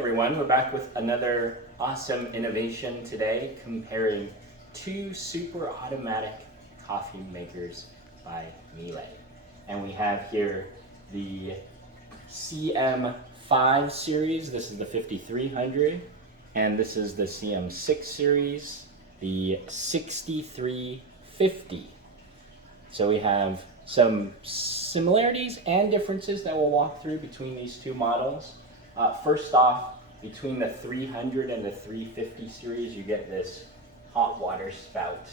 everyone, we're back with another awesome innovation today, comparing two super automatic coffee makers by Miele. And we have here the CM5 series, this is the 5300, and this is the CM6 series, the 6350. So we have some similarities and differences that we'll walk through between these two models. First off, between the 300 and the 350 series, you get this hot water spout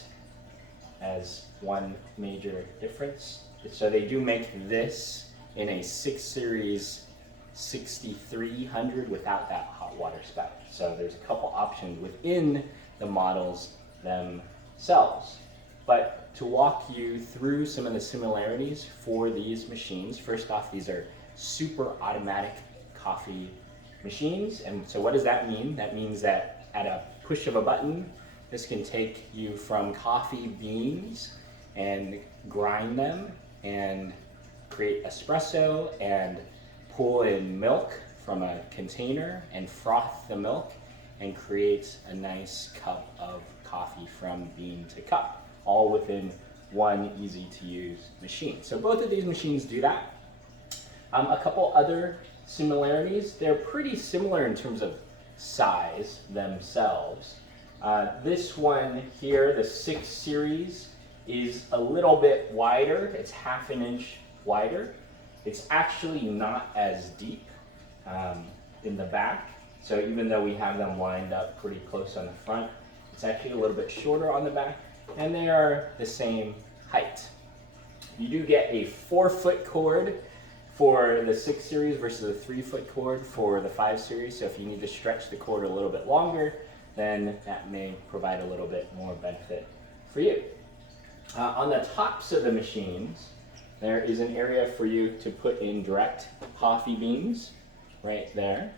as one major difference. So they do make this in a 6 series 6300 without that hot water spout. So there's a couple options within the models themselves. But to walk you through some of the similarities for these machines, first off, these are super automatic coffee machines. And so what does that mean? That means that at a push of a button, this can take you from coffee beans and grind them and create espresso and pull in milk from a container and froth the milk and create a nice cup of coffee from bean to cup, all within one easy to use machine. So both of these machines do that. A couple other similarities, they're pretty similar in terms of size themselves. This one here, the 6 series, is a little bit wider. It's ½ an inch wider. It's actually not as deep in the back. So even though we have them lined up pretty close on the front, it's actually a little bit shorter on the back, and they are the same height. You do get a 4-foot cord for the 6 series versus a 3-foot cord for the 5 series. So if you need to stretch the cord a little bit longer, then that may provide a little bit more benefit for you. On the tops of the machines, there is an area for you to put in direct coffee beans right there.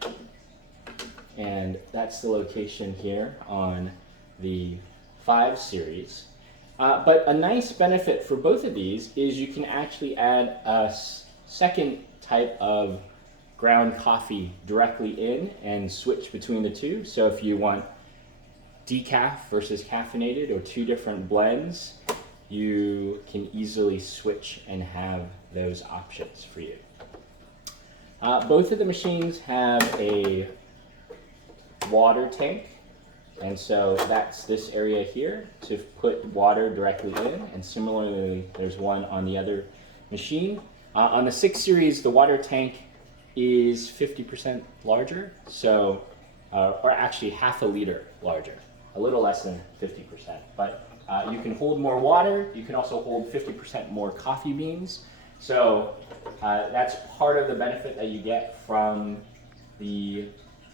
And that's the location here on the 5 series. But a nice benefit for both of these is you can actually add a second type of ground coffee directly in and switch between the two. So if you want decaf versus caffeinated or two different blends, you can easily switch and have those options for you. Both of the machines have a water tank, and so that's this area here to put water directly in, and similarly there's one on the other machine. On the 6 series, the water tank is 50% larger, so or actually ½ a liter larger, a little less than 50%, but you can hold more water. You can also hold 50% more coffee beans. So that's part of the benefit that you get from the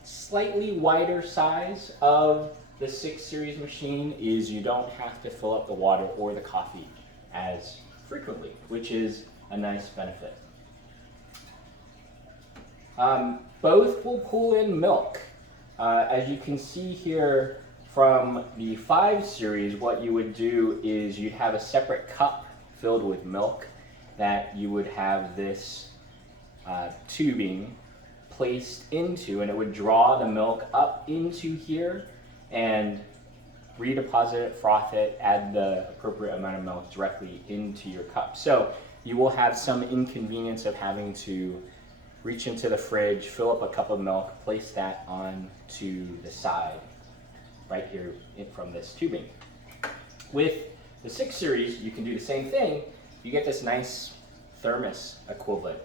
slightly wider size of the 6 series machine is you don't have to fill up the water or the coffee as frequently, which is a nice benefit. Both will pull in milk. As you can see here from the 5 series, what you would do is you'd have a separate cup filled with milk that you would have this tubing placed into, and it would draw the milk up into here and redeposit it, froth it, add the appropriate amount of milk directly into your cup. So you will have some inconvenience of having to reach into the fridge, fill up a cup of milk, place that onto the side right here from this tubing. With the 6 series, you can do the same thing. You get this nice thermos equivalent.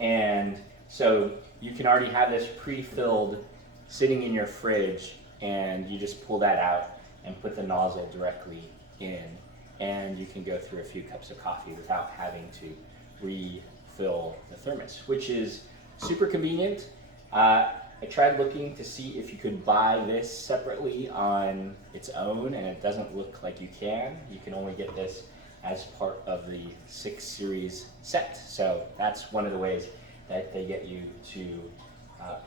And so you can already have this pre-filled sitting in your fridge, and you just pull that out and put the nozzle directly in, and you can go through a few cups of coffee without having to refill the thermos, which is super convenient. I tried looking to see if you could buy this separately on its own, and it doesn't look like you can. You can only get this as part of the 6 series set. So that's one of the ways that they get you to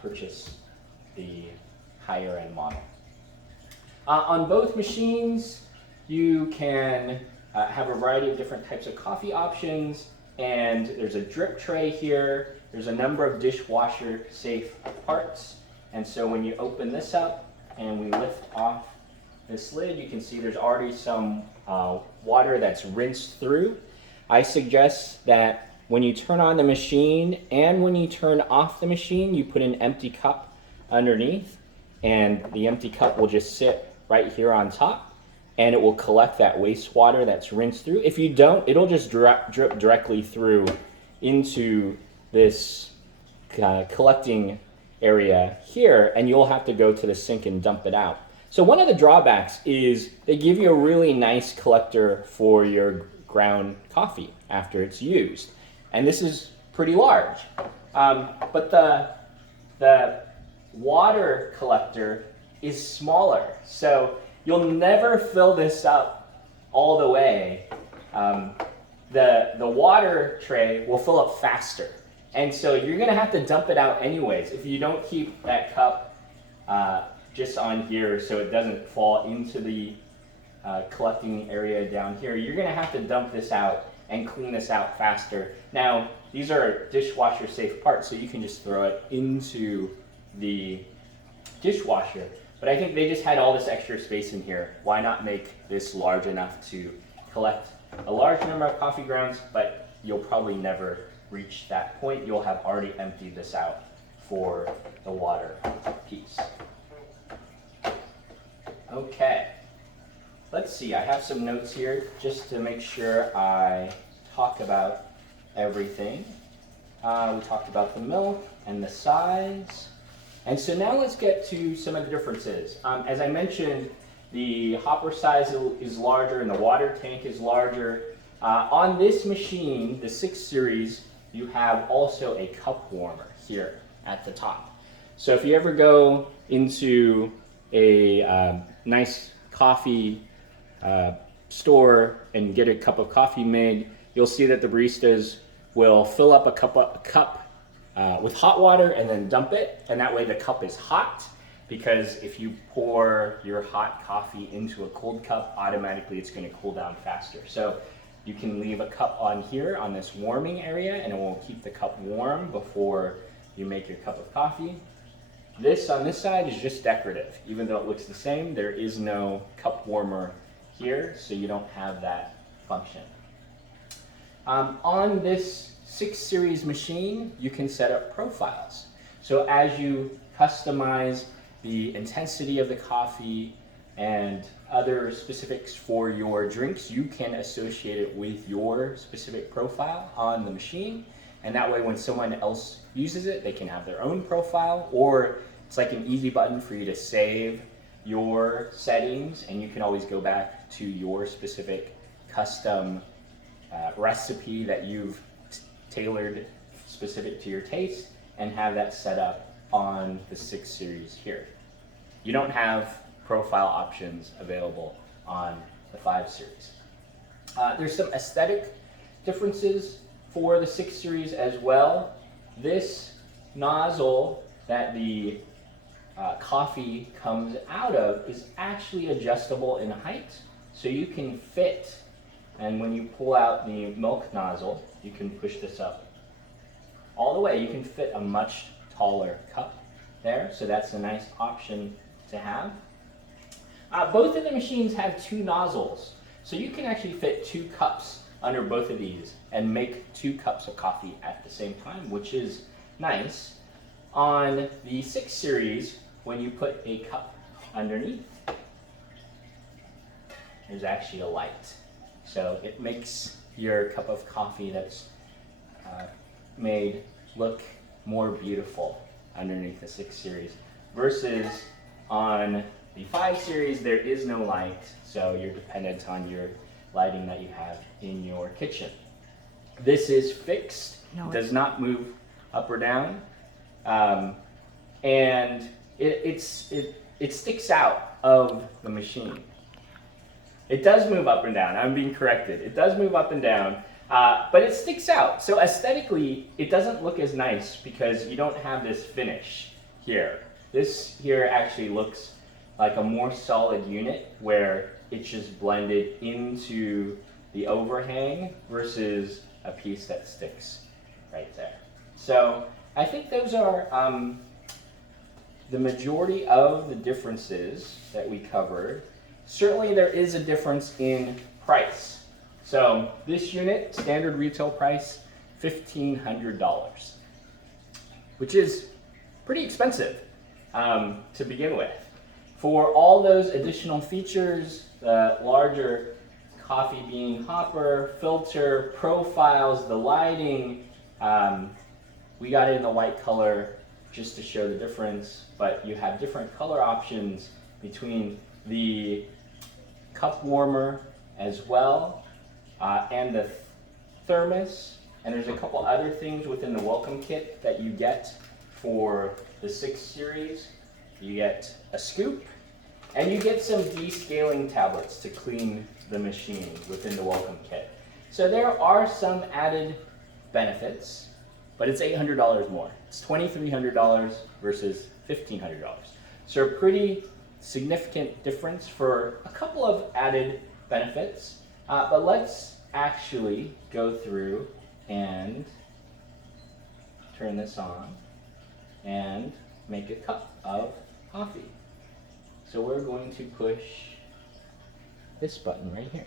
purchase the higher end model. On both machines, you can have a variety of different types of coffee options, and there's a drip tray here. There's a number of dishwasher safe parts, And so when you open this up and we lift off this lid, you can see there's already some water that's rinsed through. I suggest that when you turn on the machine and when you turn off the machine, you put an empty cup underneath, and the empty cup will just sit right here on top, and it will collect that wastewater that's rinsed through. If you don't, it'll just drip directly through into this collecting area here, and you'll have to go to the sink and dump it out. So one of the drawbacks is they give you a really nice collector for your ground coffee after it's used. And this is pretty large. But the water collector is smaller. So you'll never fill this up all the way. The water tray will fill up faster. And so you're gonna have to dump it out anyways. If you don't keep that cup just on here so it doesn't fall into the collecting area down here, you're gonna have to dump this out and clean this out faster. Now, these are dishwasher safe parts, so you can just throw it into the dishwasher. But I think they just had all this extra space in here. Why not make this large enough to collect a large number of coffee grounds, but you'll probably never reach that point. You'll have already emptied this out for the water piece. Okay, let's see, I have some notes here just to make sure I talk about everything. We talked about the milk and the size. And so now let's get to some of the differences. As I mentioned, the hopper size is larger and the water tank is larger. On this machine, the 6 series, you have also a cup warmer here at the top. So if you ever go into a nice coffee store and get a cup of coffee made, you'll see that the baristas will fill up a cup with hot water and then dump it, and that way the cup is hot, because if you pour your hot coffee into a cold cup, automatically it's going to cool down faster. So you can leave a cup on here on this warming area and it will keep the cup warm before you make your cup of coffee. This on this side is just decorative. Even though it looks the same, there is no cup warmer here, so you don't have that function. On this 6 series machine, you can set up profiles. So as you customize the intensity of the coffee and other specifics for your drinks, you can associate it with your specific profile on the machine. And that way when someone else uses it, they can have their own profile, or it's like an easy button for you to save your settings, and you can always go back to your specific custom recipe that you've tailored specific to your taste and have that set up on the 6 series here. You don't have profile options available on the 5 series. There's some aesthetic differences for the 6 series as well. This nozzle that the coffee comes out of is actually adjustable in height, so you can fit, and when you pull out the milk nozzle, you can push this up all the way. You can fit a much taller cup there, so that's a nice option to have. Both of the machines have 2 nozzles, so you can actually fit 2 cups under both of these and make 2 cups of coffee at the same time, which is nice. On the 6 series, when you put a cup underneath, there's actually a light. So it makes your cup of coffee that's made look more beautiful underneath the 6 series. Versus on the 5 series, there is no light, so you're dependent on your lighting that you have in your kitchen. This is fixed, it does not move up or down, and it sticks out of the machine. It does move up and down. I'm being corrected. It does move up and down, but it sticks out. So aesthetically, it doesn't look as nice because you don't have this finish here. This here actually looks like a more solid unit where it's just blended into the overhang versus a piece that sticks right there. So I think those are the majority of the differences that we covered, certainly there is a difference in price. So this unit, standard retail price, $1,500, which is pretty expensive to begin with. For all those additional features, the larger coffee bean hopper, filter, profiles, the lighting, we got it in the white color just to show the difference, but you have different color options between the cup warmer as well, and the thermos, and there's a couple other things within the welcome kit that you get for the 6 series. You get a scoop, and you get some descaling tablets to clean the machine within the welcome kit. So there are some added benefits, but it's $800 more. It's $2,300 versus $1,500. So a pretty significant difference for a couple of added benefits. But let's actually go through and turn this on and make a cup of coffee. So we're going to push this button right here.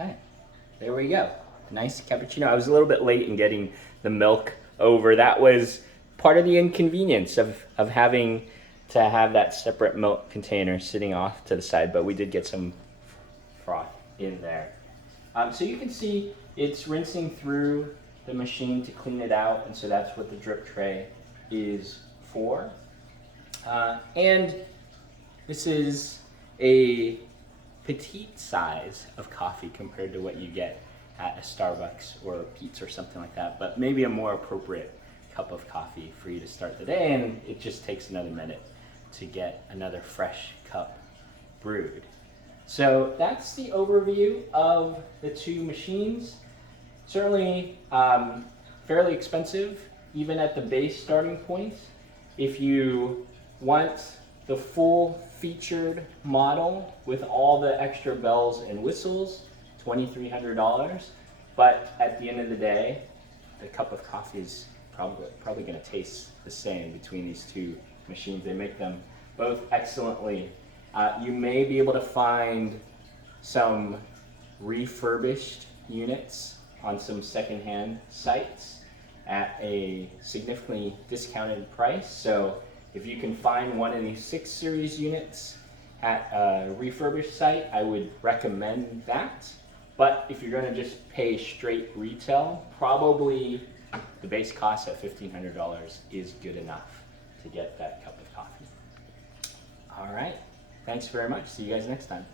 Okay, there we go. Nice cappuccino. I was a little bit late in getting the milk over. That was part of the inconvenience of having to have that separate milk container sitting off to the side, but we did get some froth in there. So you can see it's rinsing through the machine to clean it out, and so that's what the drip tray is for. And this is a petite size of coffee compared to what you get at a Starbucks or a Pete's or something like that, but maybe a more appropriate cup of coffee for you to start the day, and it just takes another minute to get another fresh cup brewed. So that's the overview of the two machines. Certainly fairly expensive, even at the base starting point. If you want the full featured model with all the extra bells and whistles, $2,300. But at the end of the day, the cup of coffee is probably going to taste the same between these two machines. They make them both excellently. You may be able to find some refurbished units on some secondhand sites at a significantly discounted price. So if you can find one of these 6 series units at a refurbished site, I would recommend that. But if you're going to just pay straight retail, probably the base cost at $1,500 is good enough to get that cup of coffee. All right, thanks very much. See you guys next time.